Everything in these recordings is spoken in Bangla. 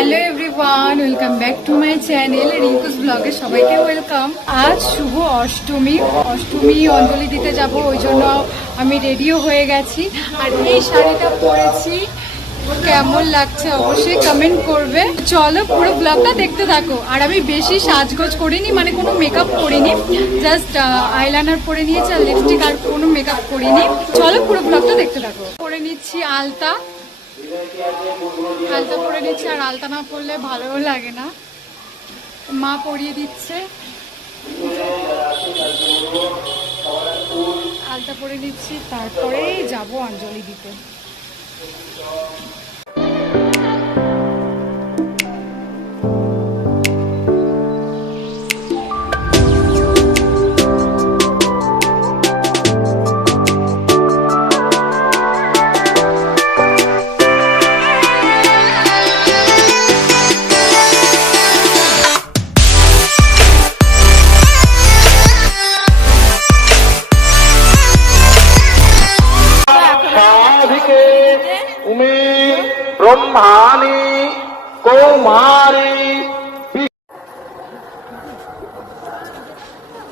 Hello everyone, welcome back to my channel Rinku's ব্লগে সবাইকে ওয়েলকাম। আজ শুভ অষ্টমী অঞ্জলি দিতে যাব, ওই জন্য আমি রেডিও হয়ে গেছি। আর এই শাড়িটা পরেছি, কেমন লাগছে অবশ্যই কমেন্ট করবে। চলো পুরো ব্লগটা দেখতে থাকো। আর আমি বেশি সাজগোজ করিনি, মানে কোনো মেকআপ করিনি, জাস্ট আইলাইনার পরে নিয়েছি আর লিপস্টিক, আর কোনো মেকআপ করিনি। চলো পুরো ব্লগটা দেখতে থাকো। পরে নিচ্ছি আলতা পরে নিচ্ছি, আর আলতা না পরলে ভালোও লাগে না, মা পরিয়ে দিচ্ছে। আলতা পরে নিচ্ছি, তারপরেই যাব অঞ্জলি দিতে। ব্রহ্মাণী কৌমারী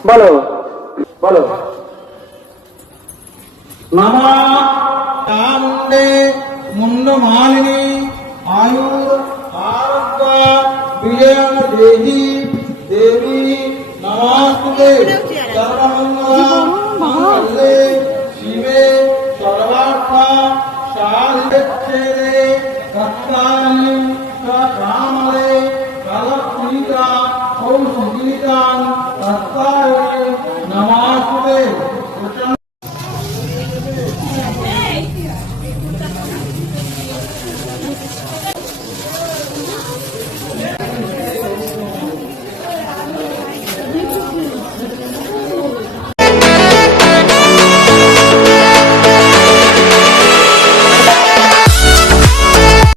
বলো বলো নমঃ মুন্ডমালিনী আয়ুর আরোগ্য বিজয়ং দেহি দেবী নমস্তুতে সর্বমঙ্গলে শিবে সর্বার্থ সাধিকে সত্তানি সকামলে কালক্ষিতা ঔষধীতাং সত্তা